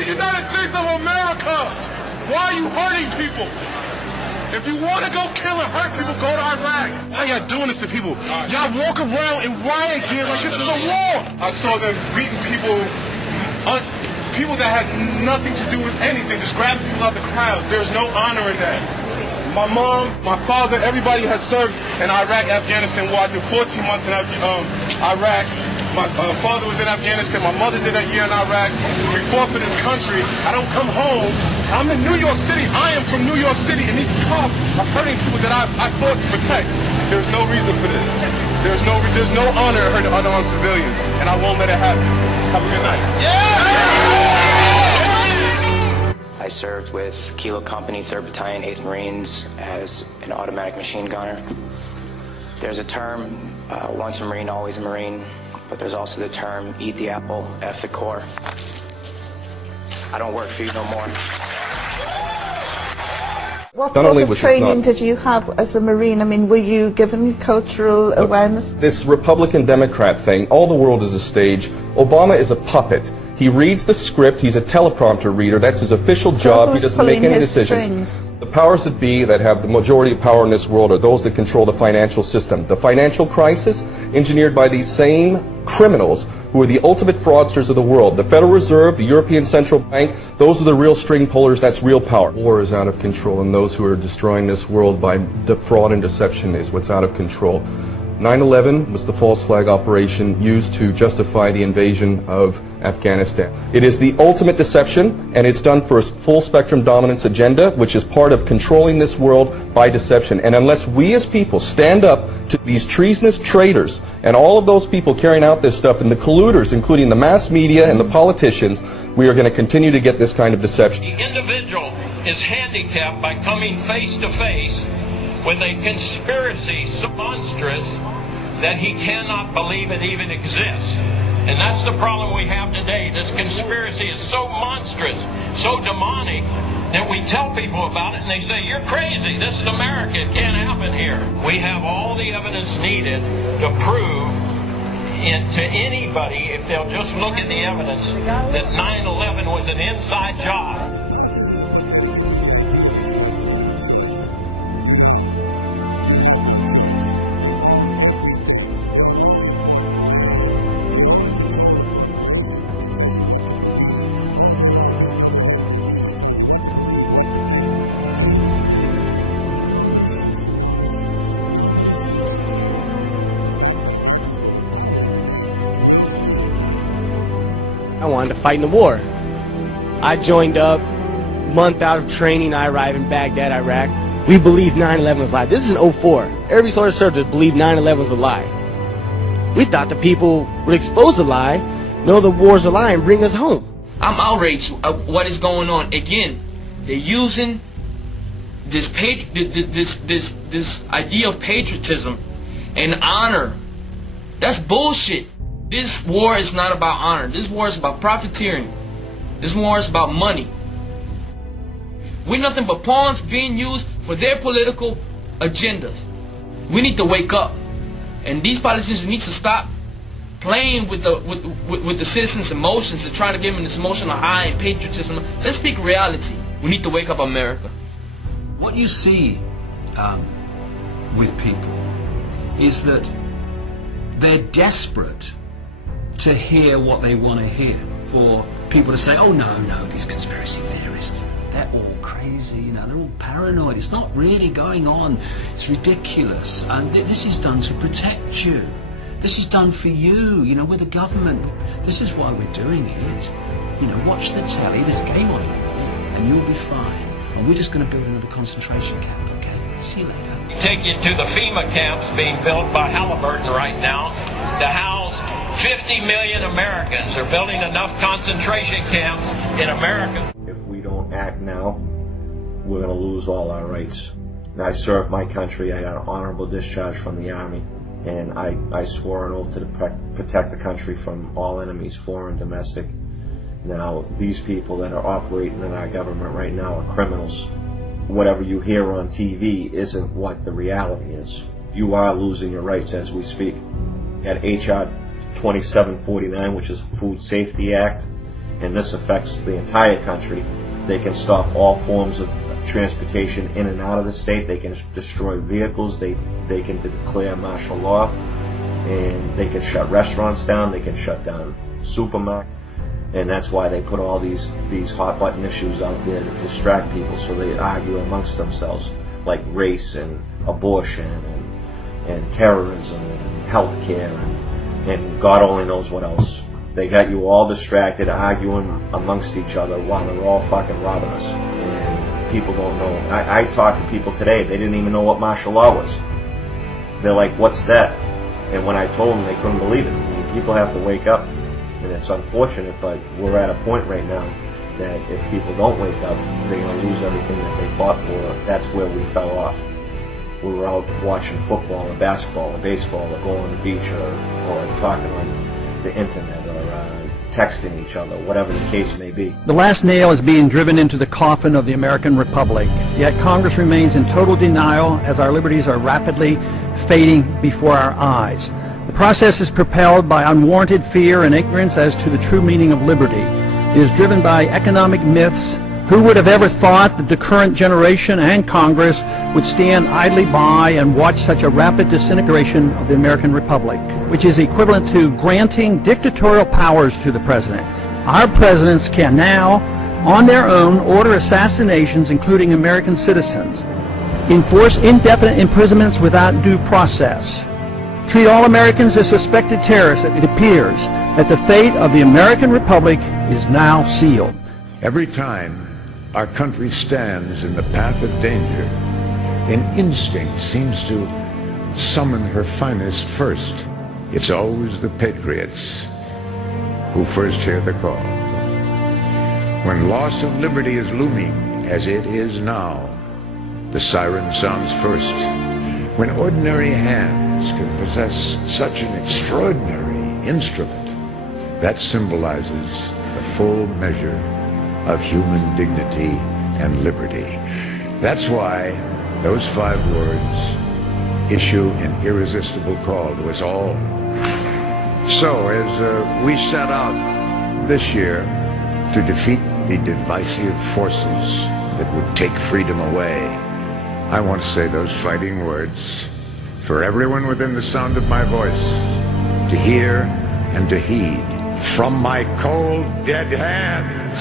the United States of America. Why are you hurting people? If you want to go kill and hurt people, go to Iraq. Why y'all doing this to people? Y'all walk around in riot gear like this is a war. I saw them beating people, people that had nothing to do with anything, just grabbing people out the crowd. There's no honor in that. My mom, my father, everybody has served in Iraq, Afghanistan. Well, I did 14 months in Iraq. My father was in Afghanistan. My mother did a year in Iraq. We fought for this country. I don't come home. I'm in New York City. I am from New York City, and these cops are hurting people that I fought to protect. There's no reason for this. There's no honor in hurting unarmed civilians, and I won't let it happen. Have a good night. I served with Kilo Company, 3rd Battalion, 8th Marines as an automatic machine gunner. There's a term, once a Marine, always a Marine. But there's also the term, eat the apple, F the core. I don't work for you no more. What sort of training did you have as a Marine? I mean, were you given cultural awareness? This Republican-Democrat thing, all the world is a stage. Obama is a puppet. He reads the script, he's a teleprompter reader, that's his official job, he doesn't make any decisions. The powers that be that have the majority of power in this world are those that control the financial system. The financial crisis engineered by these same criminals who are the ultimate fraudsters of the world. The Federal Reserve, the European Central Bank, those are the real string pullers, that's real power. War is out of control, and those who are destroying this world by fraud and deception is what's out of control. 9/11 was the false flag operation used to justify the invasion of Afghanistan. It is the ultimate deception, and it's done for a full spectrum dominance agenda, which is part of controlling this world by deception. And unless we as people stand up to these treasonous traitors and all of those people carrying out this stuff and the colluders, including the mass media and the politicians, we are going to continue to get this kind of deception. The individual is handicapped by coming face to face with a conspiracy so monstrous that he cannot believe it even exists. And that's the problem we have today. This conspiracy is so monstrous, so demonic, that we tell people about it and they say, you're crazy, this is America, it can't happen here. We have all the evidence needed to prove to anybody, if they'll just look at the evidence, that 9/11 was an inside job. I wanted to fight in the war. I joined up, month out of training, I arrived in Baghdad, Iraq. We believed 9/11 was a lie. This is in 04. Every sort of service believed 9/11 was a lie. We thought the people would expose the lie, know the war's a lie, and bring us home. I'm outraged at what is going on. Again, they're using this idea of patriotism and honor. That's bullshit. This war is not about honor. This war is about profiteering. This war is about money. We're nothing but pawns being used for their political agendas. We need to wake up, and these politicians need to stop playing with the citizens' emotions and trying to give them this emotional high and patriotism. Let's speak reality. We need to wake up America. What you see with people is that they're desperate to hear what they want to hear. For people to say, oh no, these conspiracy theorists, they're all crazy, you know, they're all paranoid. It's not really going on. It's ridiculous. And this is done to protect you. This is done for you. You know, we're the government. This is why we're doing it. You know, watch the telly. There's a game on in a minute, and you'll be fine. And we're just going to build another concentration camp, okay? See you later. Take you to the FEMA camps being built by Halliburton right now to house 50 million Americans. They're building enough concentration camps in America. If we don't act now, we're going to lose all our rights. I served my country. I got an honorable discharge from the Army, and I swore an oath to protect the country from all enemies, foreign, domestic. Now, these people that are operating in our government right now are criminals. Whatever you hear on TV isn't what the reality is. You are losing your rights as we speak. At HR 2749, which is a Food Safety Act, and this affects the entire country. They can stop all forms of transportation in and out of the state. They can destroy vehicles. They can declare martial law, and they can shut restaurants down. They can shut down supermarkets, and that's why they put all these hot button issues out there to distract people, so they argue amongst themselves, like race and abortion and terrorism and health care and God only knows what else. They got you all distracted, arguing amongst each other while they're all fucking robbing us. And people don't know. I talked to people today, they didn't even know what martial law was. They're like, what's that? And when I told them, they couldn't believe it. I mean, people have to wake up. And it's unfortunate, but we're at a point right now that if people don't wake up, they're going to lose everything that they fought for. That's where we fell off. We were out watching football or basketball or baseball or going on the beach or talking on the internet or texting each other, whatever the case may be. The last nail is being driven into the coffin of the American Republic, yet Congress remains in total denial as our liberties are rapidly fading before our eyes. The process is propelled by unwarranted fear and ignorance as to the true meaning of liberty. It is driven by economic myths. Who would have ever thought that the current generation and Congress would stand idly by and watch such a rapid disintegration of the American Republic, which is equivalent to granting dictatorial powers to the president? Our presidents can now, on their own, order assassinations, including American citizens, enforce indefinite imprisonments without due process, treat all Americans as suspected terrorists. It appears that the fate of the American Republic is now sealed. Every time our country stands in the path of danger, an instinct seems to summon her finest first. It's always the patriots who first hear the call. When loss of liberty is looming, as it is now, the siren sounds first. When ordinary hands can possess such an extraordinary instrument, that symbolizes the full measure of human dignity and liberty. That's why those 5 words issue an irresistible call to us all. So as we set out this year to defeat the divisive forces that would take freedom away, I want to say those fighting words for everyone within the sound of my voice to hear and to heed. From my cold, dead hands,